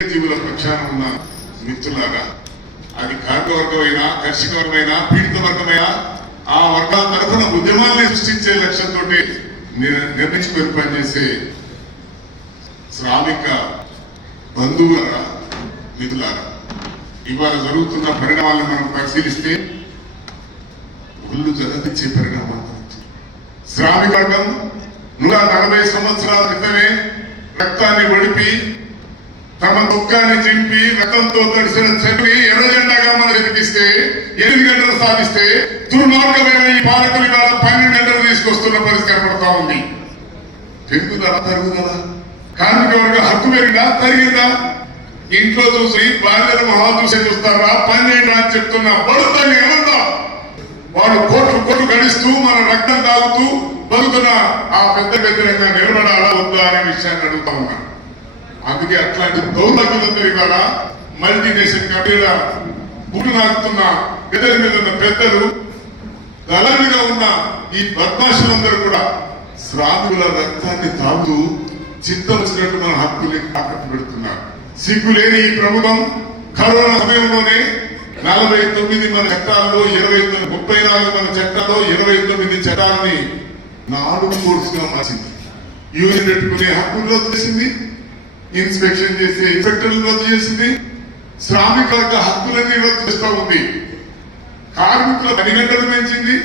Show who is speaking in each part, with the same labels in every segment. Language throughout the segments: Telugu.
Speaker 1: జీవుల పక్షాన ఉన్న మిత్రులారా అది కార్మిక వర్గమైనా కర్షక వర్గమైనా పీడిత వర్గమైనా ఆ వర్గాల తరఫున ఉద్యమాల్ని సృష్టించే లక్ష్యంతో నిర్ణయించుకొని పనిచేసే శ్రామిక బంధువులరా మిత్రులారా ఇవాళ జరుగుతున్న పరిణామాలను మనం పరిశీలిస్తే ఒళ్ళు జలదిచ్చే పరిణామాలు శ్రామిక వర్గం నూట నలభై సంవత్సరాల క్రితమే రక్తాన్ని ఒడిపి తమ దుఃఖాన్ని చింపి రక్తంతో తడిసిన చెట్టుని ఎర్రజెండాగా మనం ఎదిగిస్తే ఎనిమిది గంటలు సాధిస్తే దుర్మార్గమైన ఈ పాలకులు ఇవాళ పన్నెండు గంటలు తీసుకొస్తున్న పరిస్థితి ఏర్పడతా ఉంది. పెరుగుదల తరుగుదల? కార్మిక వర్గ హక్కు పెరిగినా తరిగిందా? ఇంట్లో చూసి భార్యను చూసే చూస్తారా పని అని చెప్తున్నా బడుతాన్ని ఏమంటావు? కోట్లు మన రక్తం తాగుతూ బతుకున్న ఆ పెద్ద వ్యతిరేకంగా నిలబడాలా వద్దా అనే విషయాన్ని అడుగుతా ఉన్నాను అందుకే అట్లాంటి దౌర్భాగ్యులందరూ ఇవాళ మల్టీనేషన్ కంపెనీల గుడ్డు నాకుతున్న పెద్దల మీద ఉన్న పెద్దలు దళాలుగా ఉన్న ఈ బద్మాషులందరూ కూడా శ్రామికుల రక్తాన్ని తాగుతూ చిత్తం వచ్చినట్టు మన హక్కుల్ని తాకట్టు పెడుతున్నారు. సిగ్గు లేని ఈ ప్రభుత్వం కరోనా సమయంలోనే నలభై తొమ్మిది మన చట్టాలలో ఇరవై తొమ్మిది ముప్పై నాలుగు మన చట్టాల్లో ఇరవై తొమ్మిది చట్టాలని నాలుగు కోర్సుగా మార్చింది. యూనియన్ పెట్టుకునే హక్కులు రద్దు చేసింది ఇన్స్పెక్షన్ చేసే ఇన్స్పెక్టర్లు రద్దు చేసింది శ్రామిక హక్కులన్నీ రద్దు చేస్తూ ఉంది. కార్మికుల పని గంటలు పెంచింది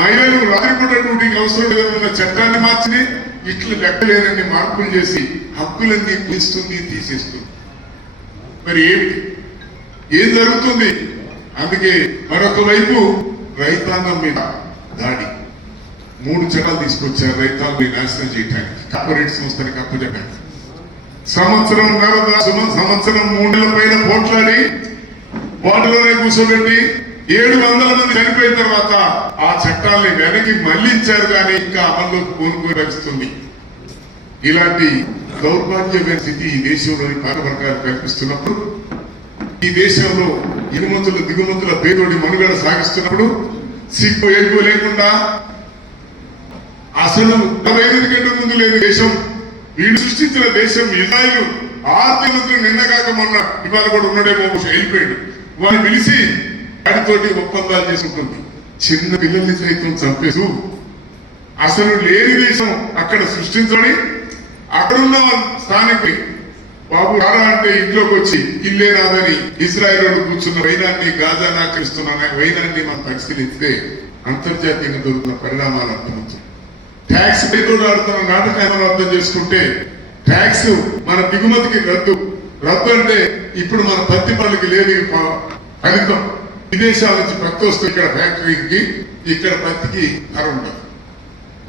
Speaker 1: మహిళలు రాత్రిపూట డ్యూటీకి అవసరం లేదన్న చట్టాన్ని మార్చింది ఇట్లు లెక్కలేనన్ని మార్పులు చేసి హక్కులన్నీ తీస్తుంది తీసేస్తుంది. మరి ఏమిటి? ఏం జరుగుతుంది? అందుకే మరొక వైపు రైతాంగం మీద దాడి. మూడు చట్టాలు తీసుకొచ్చారు రైతాంగం నాశనం చేయడానికి కార్పొరేట్ సంస్థలకు అప్పచెప్పారు సంవత్సరం సంవత్సరం మూడేళ్ళ పైన పోట్లాడి వాటిలోనే కూర్చోబెట్టి ఏడు వందల మంది చనిపోయిన తర్వాత ఆ చట్టాల్ని వెనక్కి మళ్ళించారు కానీ ఇంకా అమల్లోకి కోనుకొని రచిస్తుంది ఇలాంటి దౌర్భాగ్యమైన స్థితి ఈ దేశంలోని పాలవర్గాలు కల్పిస్తున్నప్పుడు ఈ దేశంలో ఎగుమతులు దిగుమతుల పేదోడి మనుగడ సాగిస్తున్నప్పుడు సిగ్గు ఎగ్గు లేకుండా అసలు నలభై ఐదు ముందు లేని దేశం వీడు సృష్టించిన దేశం ఇజ్రాయిల్ ఆర్థిక మంత్రి నిన్నగాక మొన్న ఇవాళ కూడా ఉన్నాడేమో వెళ్ళిపోయాడు. వాడిని పిలిచి వాడితోటి ఒప్పందాలు చేసుకుంటుంది. చిన్న పిల్లల్ని సైతం చంపేసు అసలు లేని దేశం అక్కడ సృష్టించబడి అక్కడున్న స్థానికులు బాబు రారా అంటే ఇంట్లోకి వచ్చి ఇల్లే రాదని ఇజ్రాయెల్ కూర్చున్న వైనాన్ని గాజా ఆకరిస్తున్న వైనాన్ని మనం పరిశీలిస్తే అంతర్జాతీయంగా దొరుకుతున్న పరిణామాలు అర్థమవుతుంది ట్యాక్స్ పేదోడు ఆడుతున్న నాటకాన్ని అర్థం చేసుకుంటే ట్యాక్స్ మన దిగుమతికి రద్దు. రద్దు అంటే ఇప్పుడు మన పత్తి పనులకి లేదు ఫలితం. విదేశాల నుంచి పత్తి వస్తుంది ఇక్కడ ఫ్యాక్టరీకి ఇక్కడ పత్తికి ధర ఉండదు.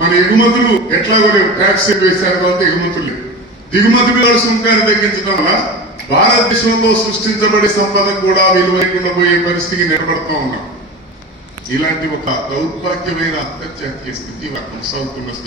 Speaker 1: మన ఎగుమతులు ఎట్లాగో లేవు. ట్యాక్స్ వేశారు కాబట్టి ఎగుమతులు లేవు. దిగుమతి మీద సుంకాన్ని తగ్గించడం వల్ల భారతదేశంలో సృష్టించబడే సంపద కూడా విలువైకుండా పోయే పరిస్థితికి నిలబడతా ఉన్నాం. ఇలాంటి ఒక దౌర్భాగ్యమైన అంతర్జాతీయ స్థితి కొనసాగుతున్న స్థితి.